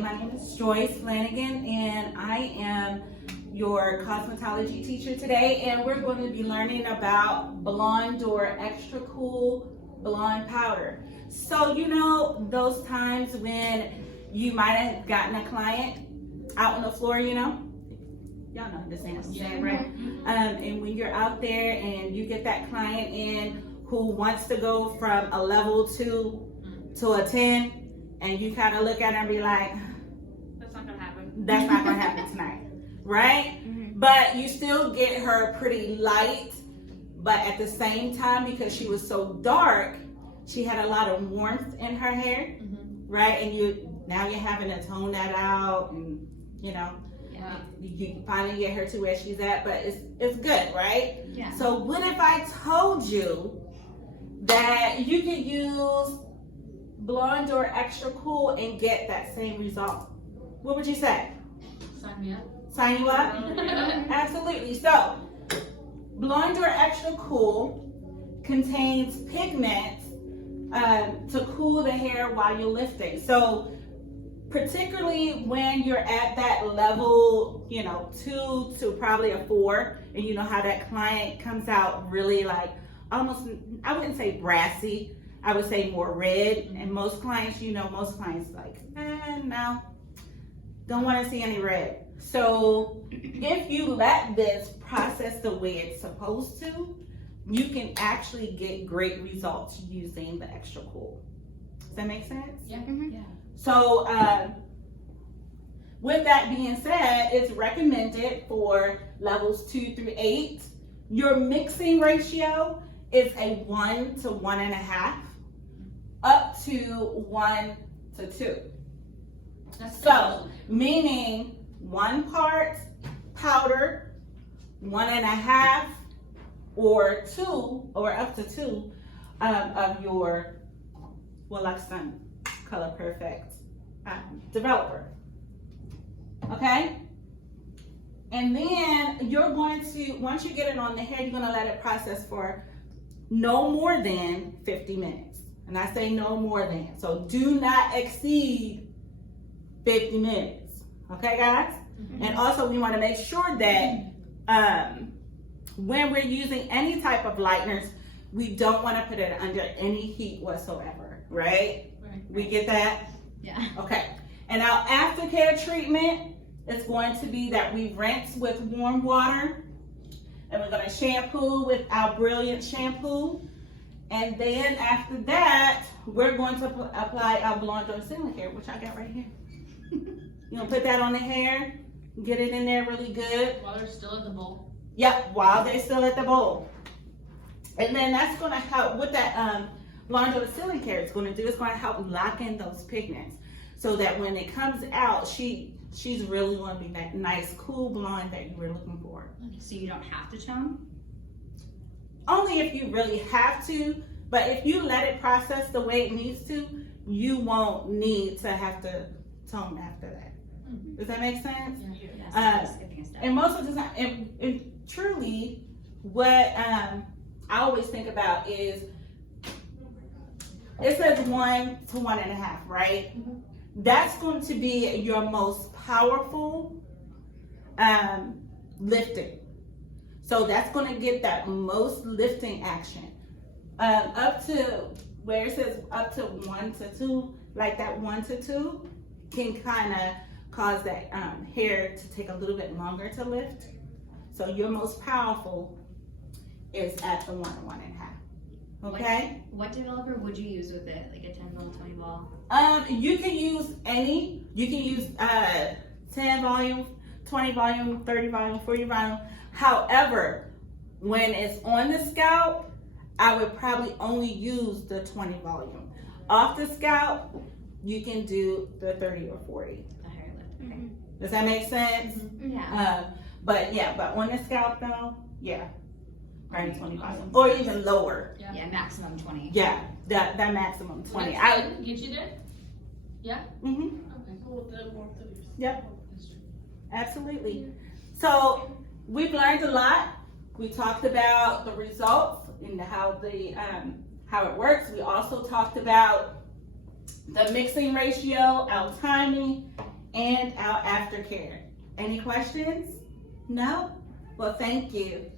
my name is Joyce Flanagan, and I am your cosmetology teacher today, and we're going to be learning about Blondor Extra Cool Blonde Powder. So you know those times when you might have gotten a client out on the floor, you know? Y'all know understand what I'm saying, right? And when you're out there and you get that client in who wants to go from a level 2 to a 10, and you kind of look at her and be like, that's not gonna happen. That's not gonna happen tonight, right? But you still get her pretty light, but at the same time, because she was so dark, she had a lot of warmth in her hair, right? And now you're having to tone that out, and you know, you finally get her to where she's at, but it's good, right? Yeah. So what if I told you that you could use Blondor Extra Cool and get that same result? What would you say? Sign me up. Sign you up? Absolutely. So, Blondor Extra Cool contains pigments to cool the hair while you're lifting. So, particularly when you're at that level, 2 to probably a 4, and you know how that client comes out really like almost, I wouldn't say brassy, I would say more red. And most clients like, no, don't want to see any red. So if you let this process the way it's supposed to, you can actually get great results using the Extra Cool. Does that make sense? Yeah. Yeah. So with that being said, it's recommended for levels 2 through 8. Your mixing ratio is a 1 to 1.5, up to 1 to 2. So, meaning 1 part powder, 1.5 or 2 or up to 2 of your Luxton Color Perfect developer. Okay? And then you're going to, once you get it on the hair, you're going to let it process for no more than 50 minutes. And I say no more than. So do not exceed 50 minutes. Okay, guys? And also we want to make sure that when we're using any type of lighteners, we don't want to put it under any heat whatsoever, right? We get that? Yeah. Okay. And our aftercare treatment is going to be that we rinse with warm water, and we're going to shampoo with our Brilliant shampoo. And then after that, we're going to apply our Blondor Silicare, which I got right here. You're going to put that on the hair, get it in there really good. While they're still in the bowl. Yep, while they're still at the bowl. And then that's going to help with that Blondor Silicare. It's going to do, it's going to help lock in those pigments so that when it comes out, she's really going to be that nice, cool blonde that you were looking for. So you don't have to tone? Only if you really have to, but if you let it process the way it needs to, you won't need to have to tone after that. Does that make sense? Yes, skipping a step. And most of the time, and truly, what I always think about is, it says 1 to 1.5, right? That's going to be your most powerful lifting. So that's going to get that most lifting action. Up to where it says up to 1 to 2, like that 1 to 2 can kind of cause that hair to take a little bit longer to lift. So your most powerful is at the 1 to 1.5. Okay? What developer would you use with it? Like a 10 ball, 20 ball? You can use any. You can use 10 volume, 20 volume, 30 volume, 40 volume. However, when it's on the scalp, I would probably only use the 20 volume. Off the scalp, you can do the 30 or 40. The higher lift. Okay. Does that make sense? Yeah. But on the scalp though, yeah, probably 20 volume or even lower. Yeah, maximum 20. Yeah, that maximum 20. Get you there? Yeah? Mhm. Okay. Yep. Absolutely. So we've learned a lot. We talked about the results and how it works. We also talked about the mixing ratio, our timing, and our aftercare. Any questions? No? Well, thank you.